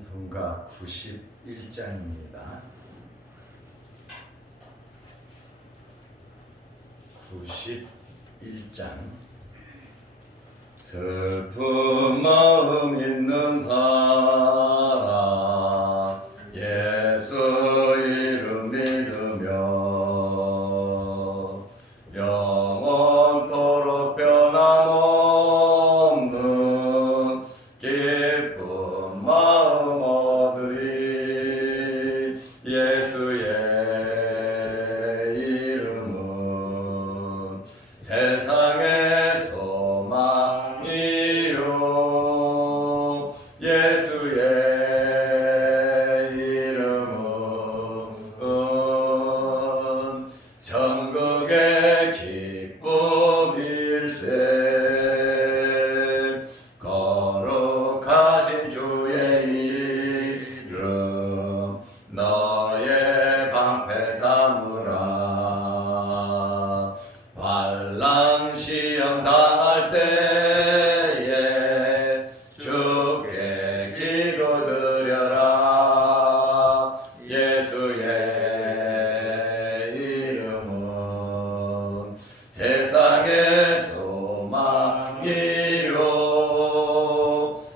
찬송가 91장입니다. 91장. 슬픈 마음 있는 사람 예수 이름 믿으며 영원토록 변함없는 기쁜 마음 얻으리. 예수의 이름은 세상의 소망이요 예수의 이름은 천국의 기쁨일세. 거룩하신 주의 이름 너의 방패 삼으라. 환난 시험 당할 때에 주께 기도드려라. 예수의 이름은 세상의 소망이요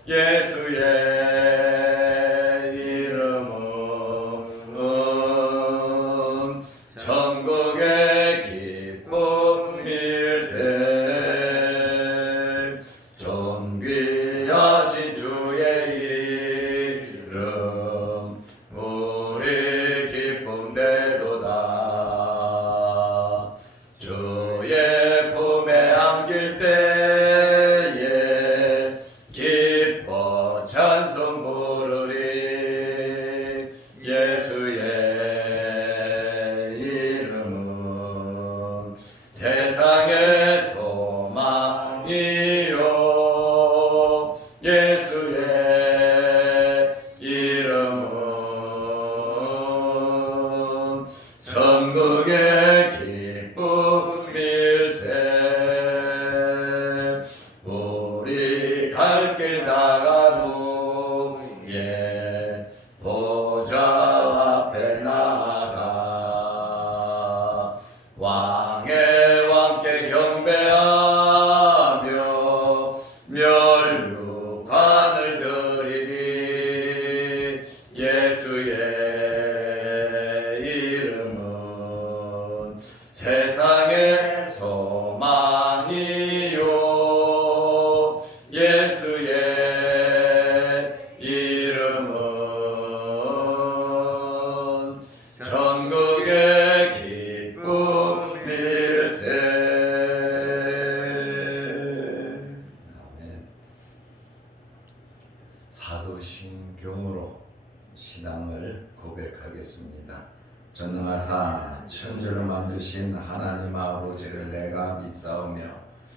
예수의 이름은 천국의 기쁨일세. 존귀하신 주의 이름 우리 기쁨되도다. 주의 품에 안길 때에 기뻐 찬송 부르리. 예수의 이름은 세상의 소망이요 예수의 이름은 천국의 기쁨일세. 우리 갈 길 다간 후에 보좌 앞에 나아가 왕의 왕께 경배하며 멸류관을 드리리. 예수의 이름은 세상의 소망이요 예수의 이름은 천국의 기쁨일세. 아멘. 사도신경으로 신앙을 고백하겠습니다. 전능하사 천지를 만드신 하나님 아버지를 내가 믿사오며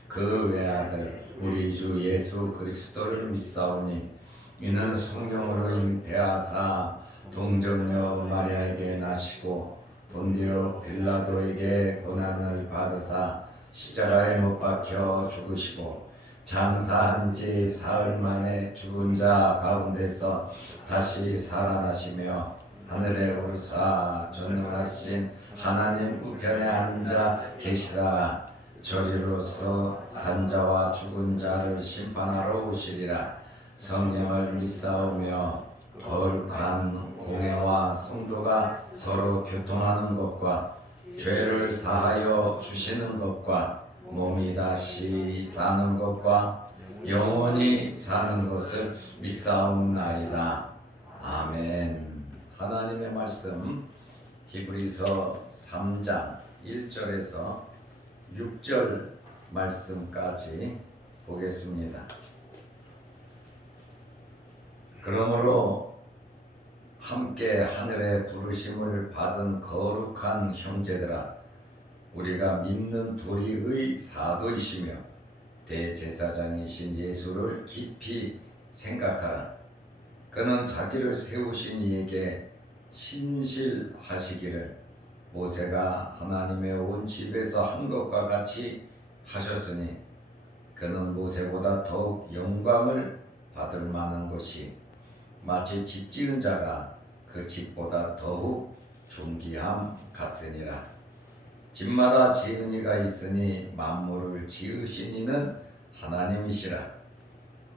그 외아들 우리 주 예수 그리스도를 믿사오니 이는 성령으로 잉태하사 동정녀 마리아에게 나시고 본디오 빌라도에게 고난을 받으사 십자가에 못 박혀 죽으시고 장사한 지 사흘 만에 죽은 자 가운데서 다시 살아나시며 하늘에 오르사 전능하신 하나님 우편에 앉아 계시다가 저리로서 산자와 죽은 자를 심판하러 오시리라. 성령을 믿사오며 거룩한 공회와 성도가 서로 교통하는 것과 죄를 사하여 주시는 것과 몸이 다시 사는 것과 영원히 사는 것을 믿사옵나이다. 아멘. 하나님의 말씀 히브리서 3장 1절에서 6절 말씀까지 보겠습니다. 그러므로 함께 하늘의 부르심을 받은 거룩한 형제들아, 우리가 믿는 도리의 사도이시며 대제사장이신 예수를 깊이 생각하라. 그는 자기를 세우신 이에게 신실하시기를 모세가 하나님의 온 집에서 한 것과 같이 하셨으니 그는 모세보다 더욱 영광을 받을 만한 것이 마치 집 지은 자가 그 집보다 더욱 존귀함 같으니라. 집마다 지은 이가 있으니 만물을 지으신 이는 하나님이시라.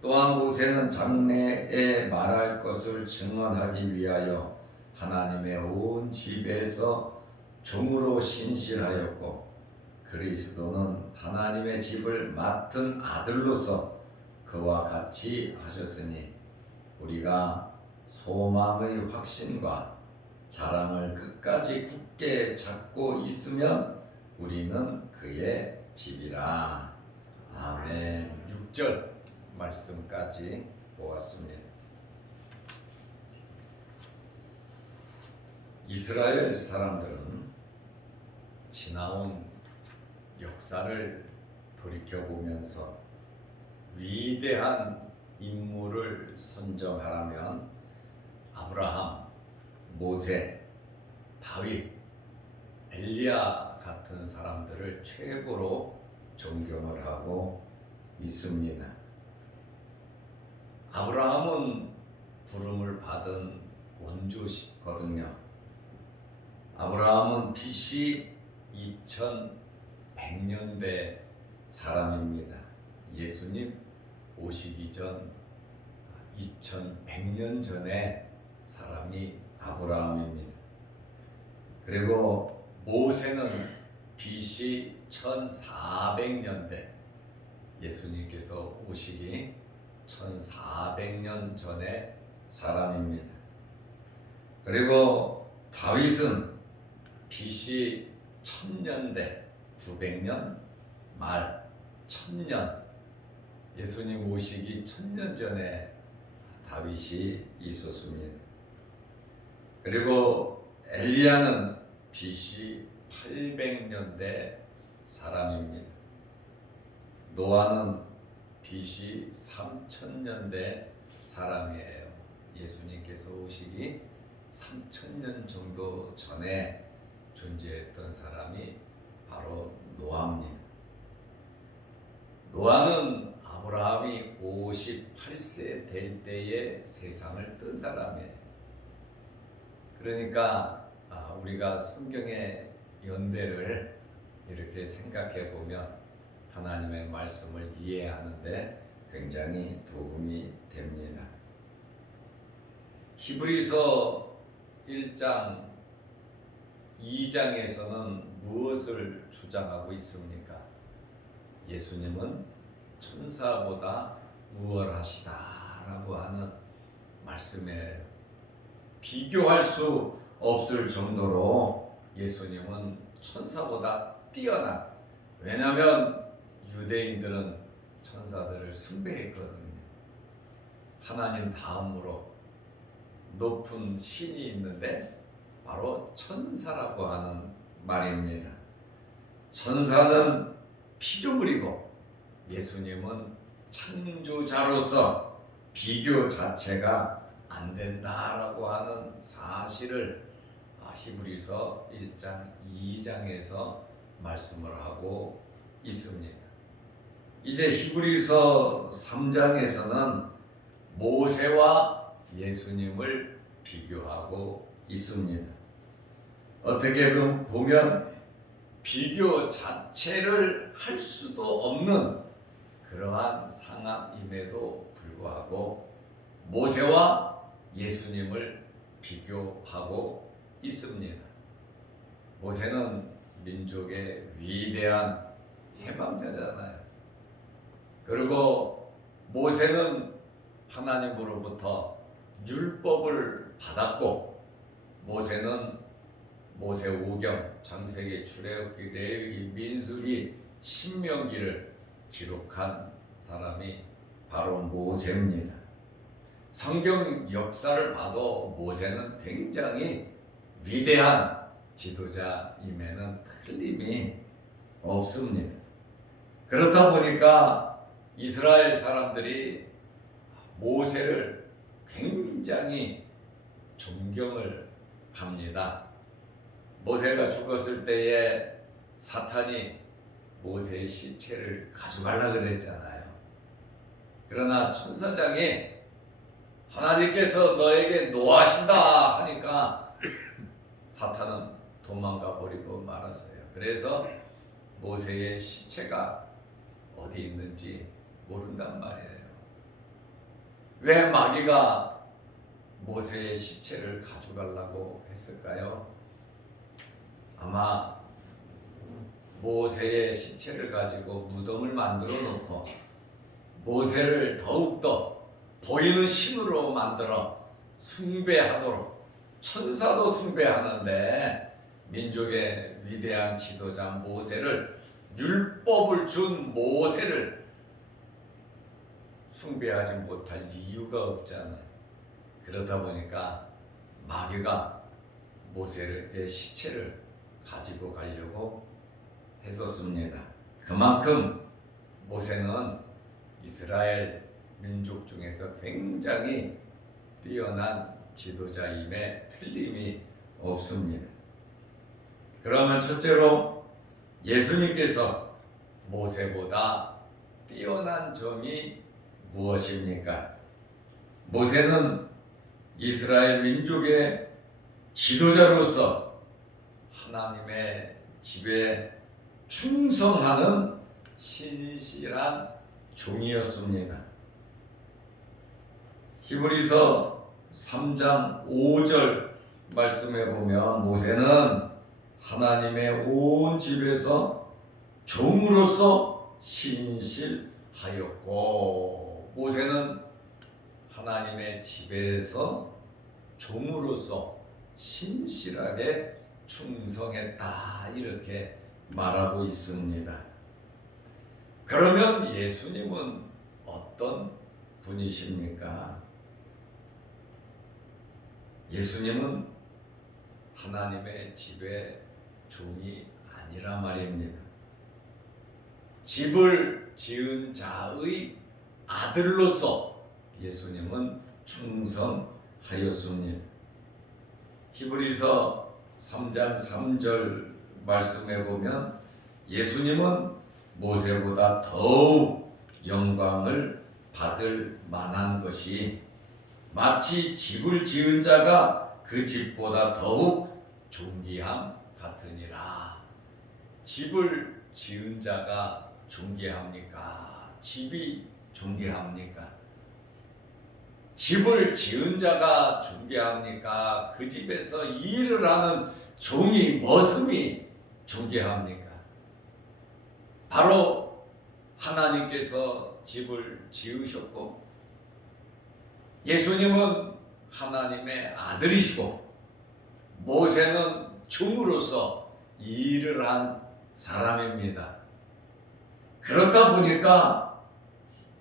또한 모세는 장래에 말할 것을 증언하기 위하여 하나님의 온 집에서 종으로 신실하였고, 그리스도는 하나님의 집을 맡은 아들로서 그와 같이 하셨으니 우리가 소망의 확신과 자랑을 끝까지 굳게 잡고 있으면 우리는 그의 집이라. 아멘. 6절 말씀까지 보았습니다. 이스라엘 사람들은 지나온 역사를 돌이켜보면서 위대한 인물을 선정하라면 아브라함, 모세, 다윗, 엘리야 같은 사람들을 최고로 존경을 하고 있습니다. 아브라함은 부름을 받은 원조시거든요. 아브라함은 BC 2100년대 사람입니다. 예수님 오시기 전 2100년 전에 사람이 아브라함입니다. 그리고 모세는 BC 1400년대, 예수님께서 오시기 1400년 전에 사람입니다. 그리고 다윗은 BC 1000년대, 900년 말 1000년, 예수님 오시기 1000년 전에 다윗이 있었습니다. 그리고 엘리야는 BC 800년대 사람입니다. 노아는 BC 3000년대 사람이에요. 예수님께서 오시기 3000년 정도 전에 존재했던 사람이 바로 노아입니다. 노아는 아브라함이 58세 될 때에 세상을 뜬 사람이에요. 그러니까 우리가 성경의 연대를 이렇게 생각해 보면 하나님의 말씀을 이해하는데 굉장히 도움이 됩니다. 히브리서 1장 2장에서는 무엇을 주장하고 있습니까? 예수님은 천사보다 우월하시다라고 하는 말씀에 비교할 수 없을 정도로 예수님은 천사보다 뛰어난, 왜냐하면 유대인들은 천사들을 숭배했거든요. 하나님 다음으로 높은 신이 있는데 바로 천사라고 하는 말입니다. 천사는 피조물이고 예수님은 창조자로서 비교 자체가 안 된다라고 하는 사실을 히브리서 1장 2장에서 말씀을 하고 있습니다. 이제 히브리서 3장에서는 모세와 예수님을 비교하고 있습니다. 어떻게 보면 비교 자체를 할 수도 없는 그러한 상황임에도 불구하고 모세와 예수님을 비교하고 있습니다. 모세는 민족의 위대한 해방자잖아요. 그리고 모세는 하나님으로부터 율법을 받았고, 모세는 모세오경, 창세기, 출애굽기, 레위기, 민수기, 신명기를 기록한 사람이 바로 모세입니다. 성경 역사를 봐도 모세는 굉장히 위대한 지도자임에는 틀림이 없습니다. 그렇다 보니까 이스라엘 사람들이 모세를 굉장히 존경을 합니다. 모세가 죽었을 때에 사탄이 모세의 시체를 가져가려고 그랬잖아요. 그러나 천사장이 하나님께서 너에게 노하신다 하니까 사탄은 도망가 버리고 말았어요. 그래서 모세의 시체가 어디 있는지 모른단 말이에요. 왜 마귀가 모세의 시체를 가져가려고 했을까요? 아마 모세의 시체를 가지고 무덤을 만들어 놓고 모세를 더욱더 보이는 신으로 만들어 숭배하도록, 천사도 숭배하는데 민족의 위대한 지도자 모세를, 율법을 준 모세를 숭배하지 못할 이유가 없잖아요. 그러다 보니까 마귀가 모세의 시체를 가지고 가려고 했었습니다. 그만큼 모세는 이스라엘 민족 중에서 굉장히 뛰어난 지도자임에 틀림이 없습니다. 그러면 첫째로 예수님께서 모세보다 뛰어난 점이 무엇입니까? 모세는 이스라엘 민족의 지도자로서 하나님의 집에 충성하는 신실한 종이었습니다. 히브리서 3장 5절 말씀에 보면 모세는 하나님의 온 집에서 종으로서 신실하였고, 모세는 하나님의 집에서 종으로서 신실하게 충성했다, 이렇게 말하고 있습니다. 그러면 예수님은 어떤 분이십니까? 예수님은 하나님의 집의 종이 아니라 말입니다. 집을 지은 자의 아들로서 예수님은 충성하였습니다. 히브리서 3장 3절 말씀에 보면 예수님은 모세보다 더욱 영광을 받을 만한 것이 마치 집을 지은 자가 그 집보다 더욱 존귀함 같으니라. 집을 지은 자가 존귀합니까? 집이 존귀합니까? 집을 지은 자가 존귀합니까? 그 집에서 일을 하는 종이, 머슴이 존귀합니까? 바로 하나님께서 집을 지으셨고 예수님은 하나님의 아들이시고 모세는 종으로서 일을 한 사람입니다. 그렇다 보니까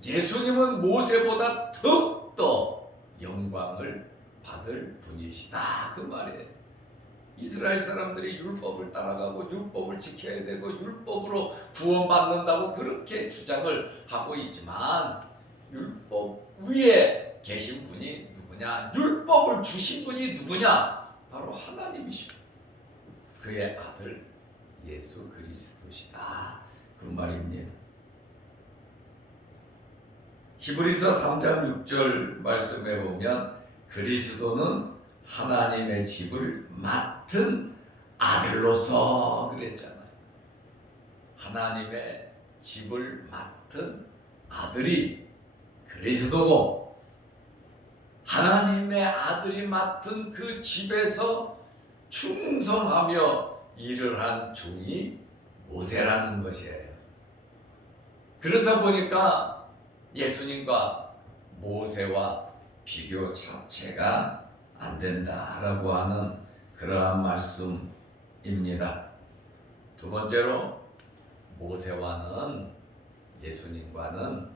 예수님은 모세보다 더욱더 영광을 받을 분이시다, 그 말이에요. 이스라엘 사람들이 율법을 따라가고 율법을 지켜야 되고 율법으로 구원받는다고 그렇게 주장을 하고 있지만 율법 위에 계신 분이 누구냐? 율법을 주신 분이 누구냐? 바로 하나님이시고 그의 아들 예수 그리스도시다, 그 말입니다. 히브리서 3장 6절 말씀에 보면 그리스도는 하나님의 집을 맡은 아들로서 그랬잖아요. 하나님의 집을 맡은 아들이 그리스도고 하나님의 아들이 맡은 그 집에서 충성하며 일을 한 종이 모세라는 것이에요. 그러다 보니까 예수님과 모세와 비교 자체가 안 된다라고 하는 그러한 말씀입니다. 두 번째로 모세와는 예수님과는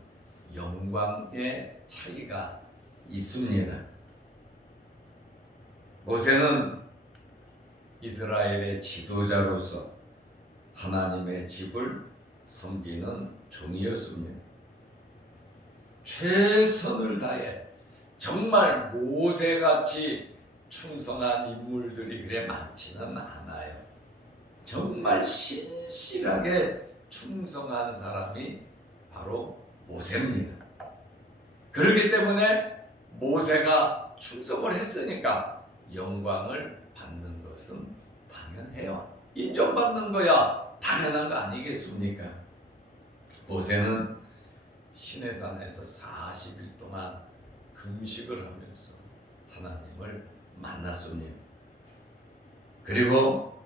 영광의 차이가 있습니다. 모세는 이스라엘의 지도자로서 하나님의 집을 섬기는 종이었습니다. 최선을 다해 정말 모세같이 충성한 인물들이 그래 많지는 않아요. 정말 신실하게 충성한 사람이 바로 모세입니다. 그렇기 때문에 모세가 충성을 했으니까 영광을 받는 것은 당연해요. 인정받는 거야 당연한 거 아니겠습니까? 모세는 시내산에서 40일 동안 금식을 하면서 하나님을 만났습니다. 그리고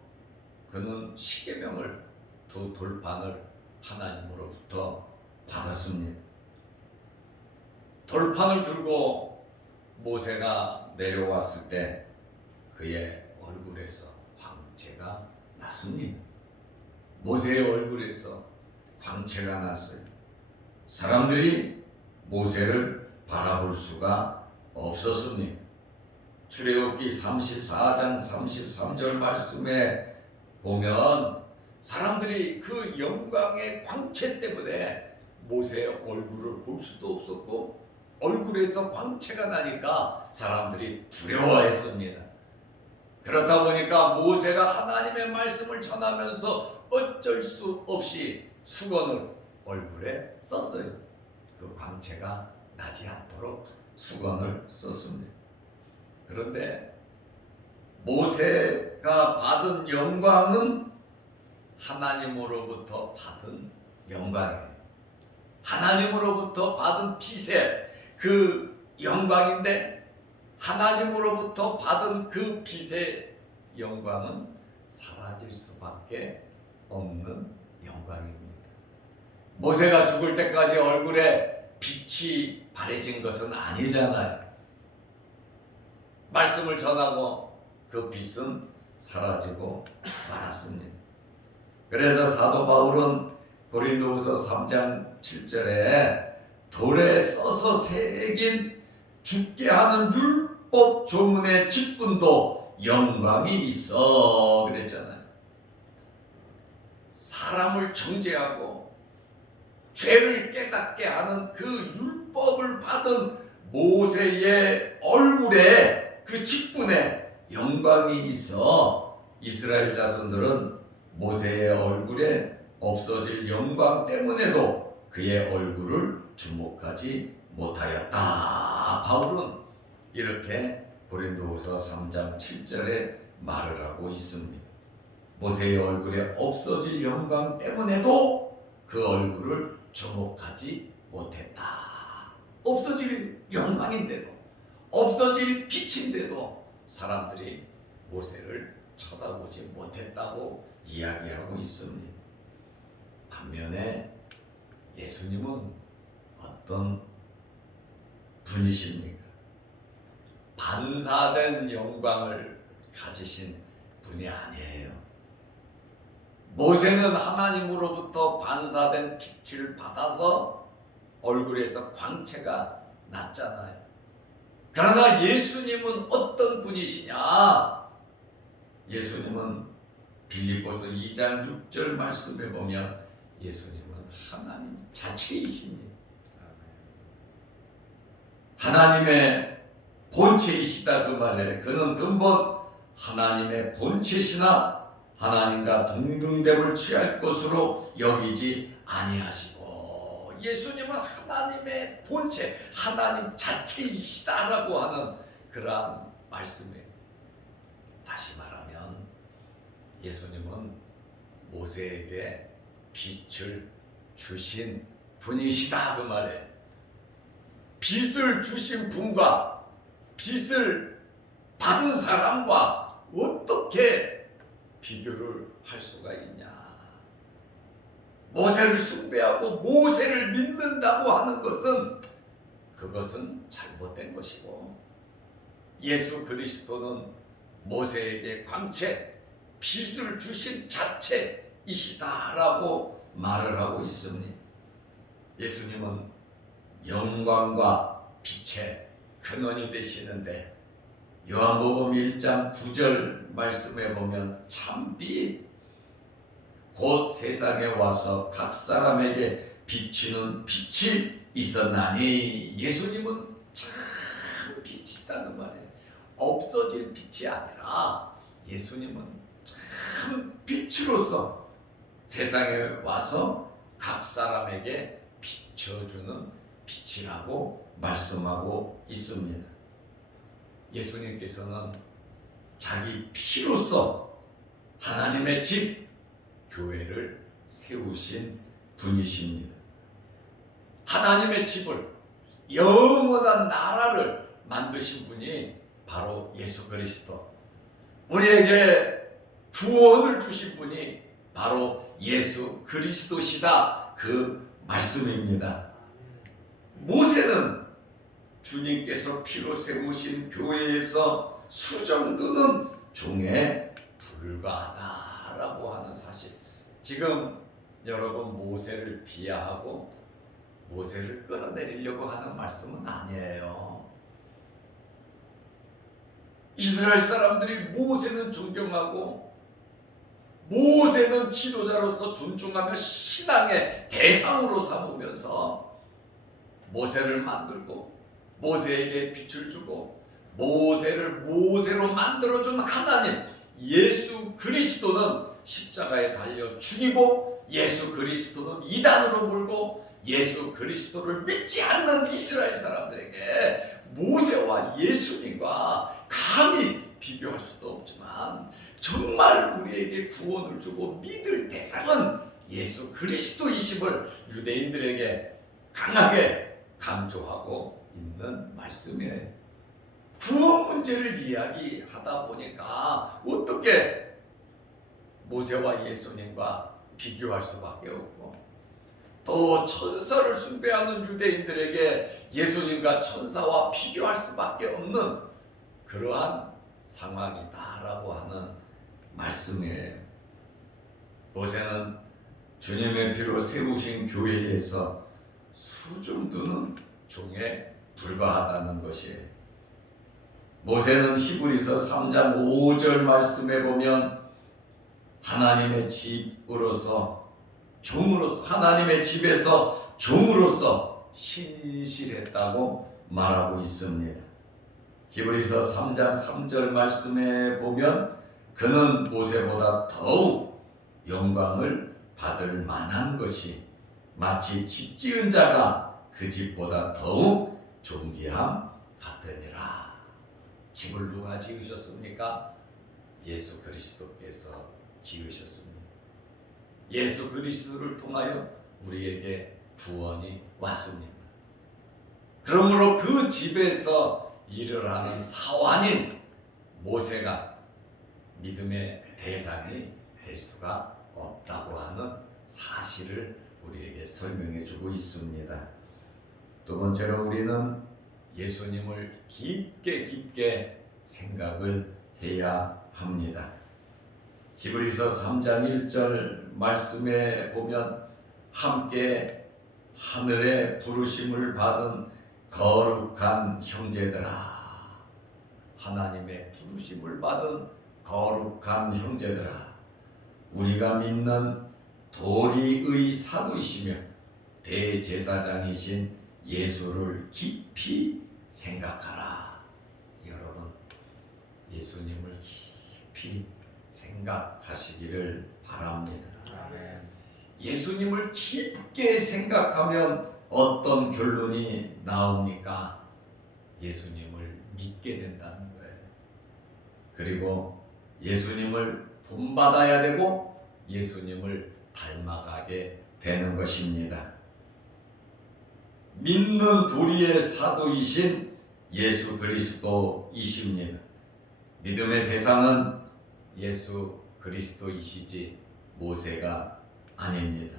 그는 십계명을 두 돌판을 하나님으로부터 받았습니다. 돌판을 들고 모세가 내려왔을 때 그의 얼굴에서 광채가 났습니다. 모세의 얼굴에서 광채가 났어요. 사람들이 모세를 바라볼 수가 없었습니다. 출애굽기 34장 33절 말씀에 보면 사람들이 그 영광의 광채 때문에 모세의 얼굴을 볼 수도 없었고 얼굴에서 광채가 나니까 사람들이 두려워했습니다. 그렇다 보니까 모세가 하나님의 말씀을 전하면서 어쩔 수 없이 수건을 얼굴에 썼어요. 그 광채가 나지 않도록 수건을 썼습니다. 그런데 모세가 받은 영광은 하나님으로부터 받은 영광이에요. 하나님으로부터 받은 빛의 그 영광인데 하나님으로부터 받은 그 빛의 영광은 사라질 수밖에 없는 영광입니다. 모세가 죽을 때까지 얼굴에 빛이 바래진 것은 아니잖아요. 말씀을 전하고 그 빛은 사라지고 말았습니다. 그래서 사도 바울은 고린도후서 3장 7절에 돌에 써서 새긴 죽게 하는 율법 조문의 직분도 영광이 있어 그랬잖아요. 사람을 정죄하고 죄를 깨닫게 하는 그 율법을 받은 모세의 얼굴에 그 직분에 영광이 있어 이스라엘 자손들은 모세의 얼굴에 없어질 영광 때문에도 그의 얼굴을 주목하지 못하였다. 바울은 이렇게 고린도후서 3장 7절에 말을 하고 있습니다. 모세의 얼굴에 없어질 영광 때문에도 그 얼굴을 주목하지 못했다. 없어질 영광인데도 없어질 빛인데도 사람들이 모세를 쳐다보지 못했다고 이야기하고 있습니다. 반면에 예수님은 어떤 분이십니까? 반사된 영광을 가지신 분이 아니에요. 모세는 하나님으로부터 반사된 빛을 받아서 얼굴에서 광채가 났잖아요. 그러나 예수님은 어떤 분이시냐? 예수님은 빌립보서 2장 6절 말씀에 보면 예수님은 하나님 자체이십니다. 하나님의 본체이시다 그 말에 그는 근본 하나님의 본체시나 하나님과 동등됨을 취할 것으로 여기지 아니하시고 예수님은 하나님의 본체 하나님 자체이시다라고 하는 그러한 말씀이에요. 다시 말하면 예수님은 모세에게 빛을 주신 분이시다 그 말에 빛을 주신 분과 빛을 받은 사람과 어떻게 비교를 할 수가 있냐? 모세를 숭배하고 모세를 믿는다고 하는 것은 그것은 잘못된 것이고 예수 그리스도는 모세에게 광채, 빛을 주신 자체이시다라고 말을 하고 있습니다. 예수님은 영광과 빛의 근원이 되시는데 요한복음 1장 9절 말씀에 보면 참빛 곧 세상에 와서 각 사람에게 비추는 빛이 있었나니 예수님은 참 빛이시다는 말이에요. 없어질 빛이 아니라 예수님은 참 빛으로서 세상에 와서 각 사람에게 비춰주는 빛이라고 말씀하고 있습니다. 예수님께서는 자기 피로써 하나님의 집, 교회를 세우신 분이십니다. 하나님의 집을, 영원한 나라를 만드신 분이 바로 예수 그리스도, 우리에게 구원을 주신 분이 바로 예수 그리스도시다, 그 말씀입니다. 모세는 주님께서 피로 세우신 교회에서 수정드는 종에 불과하다라고 하는 사실. 지금 여러분, 모세를 비하하고 모세를 끌어내리려고 하는 말씀은 아니에요. 이스라엘 사람들이 모세는 존경하고 모세는 지도자로서 존중하며 신앙의 대상으로 삼으면서 모세를 만들고 모세에게 빛을 주고 모세를 모세로 만들어준 하나님 예수 그리스도는 십자가에 달려 죽이고 예수 그리스도는 이단으로 몰고 예수 그리스도를 믿지 않는 이스라엘 사람들에게 모세와 예수님과 감히 비교할 수도 없지만 정말 우리에게 구원을 주고 믿을 대상은 예수 그리스도이심을 유대인들에게 강하게 강조하고 있는 말씀이에요. 구원 문제를 이야기하다 보니까 어떻게 모세와 예수님과 비교할 수밖에 없고, 또 천사를 숭배하는 유대인들에게 예수님과 천사와 비교할 수밖에 없는 그러한 상황이다라고 하는 말씀이에요. 모세는 주님의 피로 세우신 교회에서 수준두는 종에 불과하다는 것이에요. 모세는 히브리서 3장 5절 말씀에 보면 하나님의 집으로서 종으로서, 하나님의 집에서 종으로서 신실했다고 말하고 있습니다. 히브리서 3장 3절 말씀에 보면 그는 모세보다 더욱 영광을 받을 만한 것이 마치 집 지은 자가 그 집보다 더욱 존귀함 같으니라. 집을 누가 지으셨습니까? 예수 그리스도께서 지으셨습니다. 예수 그리스도를 통하여 우리에게 구원이 왔습니다. 그러므로 그 집에서 일을 하는 사환인 모세가 믿음의 대상이 될 수가 없다고 하는 사실을 우리에게 설명해 주고 있습니다. 두 번째로 우리는 예수님을 깊게 생각을 해야 합니다. 히브리서 3장 1절 말씀에 보면 함께 하늘의 부르심을 받은 거룩한 형제들아, 하나님의 부르심을 받은 거룩한 형제들아, 우리가 믿는 도리의 사도이시며 대제사장이신 예수를 깊이 생각하라. 여러분, 예수님을 깊이 생각하시기를 바랍니다. 아멘. 예수님을 깊게 생각하면 어떤 결론이 나옵니까? 예수님을 믿게 된다는 거예요. 그리고 예수님을 본받아야 되고 예수님을 닮아가게 되는 것입니다. 믿는 도리의 사도이신 예수 그리스도이십니다. 믿음의 대상은 예수 그리스도이시지 모세가 아닙니다.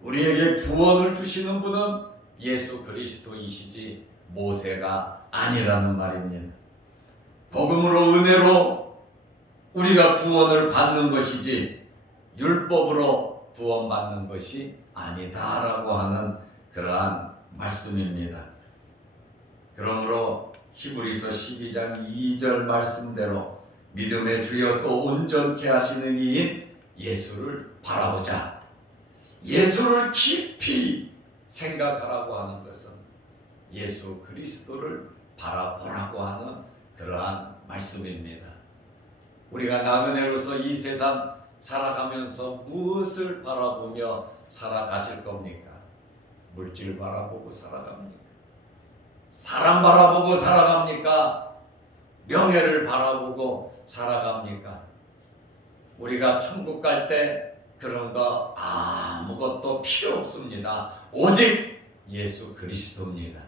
우리에게 구원을 주시는 분은 예수 그리스도이시지 모세가 아니라는 말입니다. 복음으로 은혜로 우리가 구원을 받는 것이지 율법으로 구원받는 것이 아니다라고 하는 그러한 말씀입니다. 그러므로 히브리서 12장 2절 말씀대로 믿음의 주여 또 온전케 하시는 이인 예수를 바라보자. 예수를 깊이 생각하라고 하는 것은 예수 그리스도를 바라보라고 하는 그러한 말씀입니다. 우리가 나그네로서 이 세상 살아가면서 무엇을 바라보며 살아가실 겁니까? 물질 바라보고 살아갑니까? 사람 바라보고 살아갑니까? 명예를 바라보고 살아갑니까? 우리가 천국 갈 때 그런 거 아무것도 필요 없습니다. 오직 예수 그리스도입니다.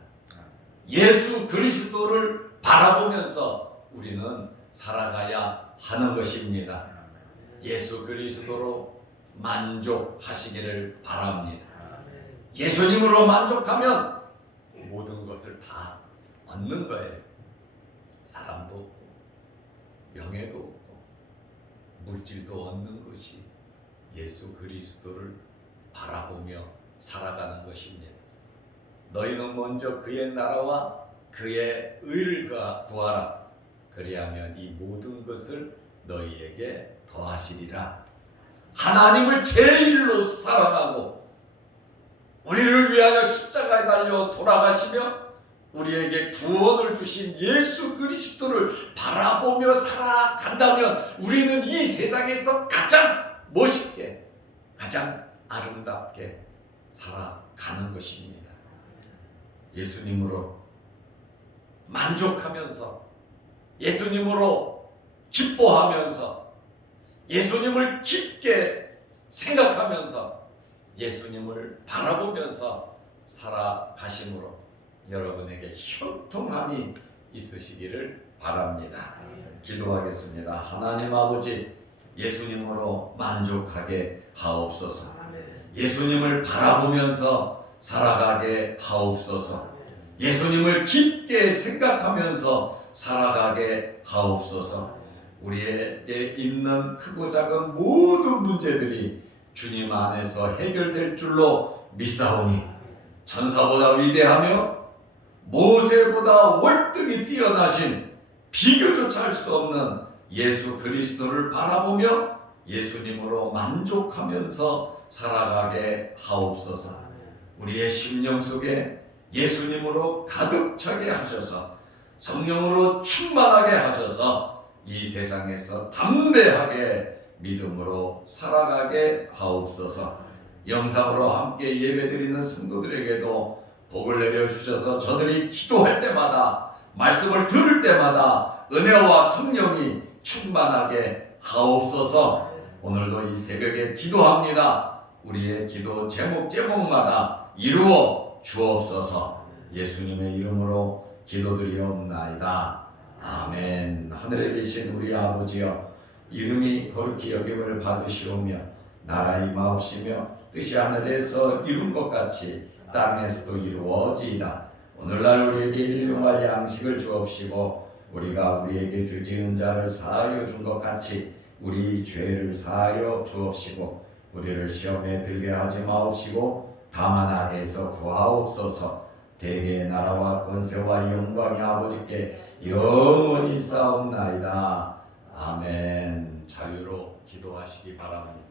예수 그리스도를 바라보면서 우리는 살아가야 하는 것입니다. 예수 그리스도로 만족하시기를 바랍니다. 예수님으로 만족하면 모든 것을 다 얻는 거예요. 사람도 없고 명예도 없고 물질도 얻는 것이 예수 그리스도를 바라보며 살아가는 것입니다. 너희는 먼저 그의 나라와 그의 의를 구하라. 그리하면 이 모든 것을 너희에게 더하시리라. 하나님을 제일로 사랑하고 우리를 위하여 십자가에 달려 돌아가시며 우리에게 구원을 주신 예수 그리스도를 바라보며 살아간다면 우리는 이 세상에서 가장 멋있게, 가장 아름답게 살아가는 것입니다. 예수님으로 만족하면서, 예수님으로 기뻐하면서, 예수님을 깊게 생각하면서, 예수님을 바라보면서 살아가심으로 여러분에게 형통함이 있으시기를 바랍니다. 기도하겠습니다. 하나님 아버지, 예수님으로 만족하게 하옵소서. 예수님을 바라보면서 살아가게 하옵소서. 예수님을 깊게 생각하면서 살아가게 하옵소서. 우리에게 있는 크고 작은 모든 문제들이 주님 안에서 해결될 줄로 믿사오니 천사보다 위대하며 모세보다 월등히 뛰어나신 비교조차 할 수 없는 예수 그리스도를 바라보며 예수님으로 만족하면서 살아가게 하옵소서. 우리의 심령 속에 예수님으로 가득 차게 하셔서 성령으로 충만하게 하셔서 이 세상에서 담대하게 믿음으로 살아가게 하옵소서. 영상으로 함께 예배드리는 성도들에게도 복을 내려주셔서 저들이 기도할 때마다, 말씀을 들을 때마다 은혜와 성령이 충만하게 하옵소서. 오늘도 이 새벽에 기도합니다. 우리의 기도 제목마다 이루어 주옵소서. 예수님의 이름으로 기도드리옵나이다. 아멘. 하늘에 계신 우리 아버지여, 이름이 거룩히 여김을 받으시오며 나라 임하옵시며 뜻이 하늘에서 이룬 것 같이 땅에서도 이루어지이다. 오늘날 우리에게 일용할 양식을 주옵시고 우리가 우리에게 죄지은 자를 사하여 준 것 같이 우리 죄를 사하여 주옵시고 우리를 시험에 들게 하지 마옵시고 다만 악에서 구하옵소서. 대개의 나라와 권세와 영광이 아버지께 영원히 쌓옵나이다. 아멘. 자유로 기도하시기 바랍니다.